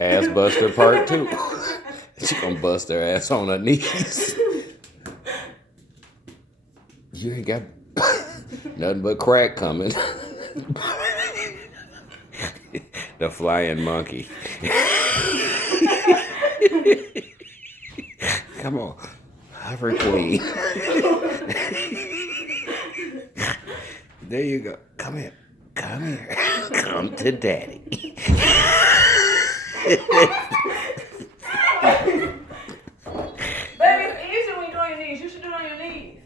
Ass buster part 2. She gonna bust her ass on her knees. You ain't got nothing but crack coming. The flying monkey. Come on. Hover queen. There you go. Come here. Come here. Come to daddy. Baby, it's easier when you do it on your knees. You should do it on your knees.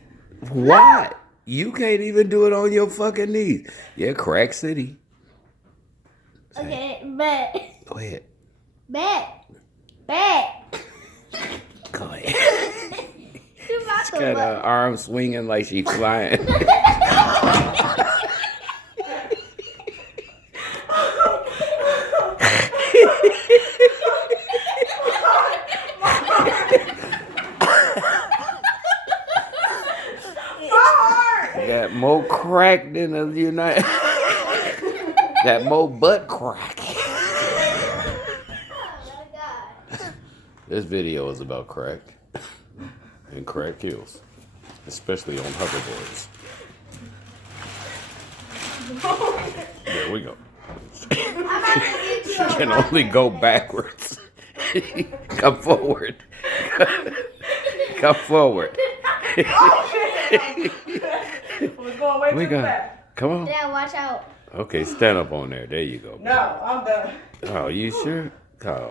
Why? You can't even do it on your fucking knees. Yeah, crack city. Okay, bet. Go ahead. Bet. Go ahead. She's not She's got her arm swinging like she's flying. Got more crack than the United. Got more butt crack. Oh my God. This video is about crack. And crack kills. Especially on hoverboards. There we go. She can only go backwards. Come forward. Come forward. We're going way We too got. fast. Come on. Dad, watch out. Okay, stand up on there. There you go. No, I'm done. Oh, you sure? Oh.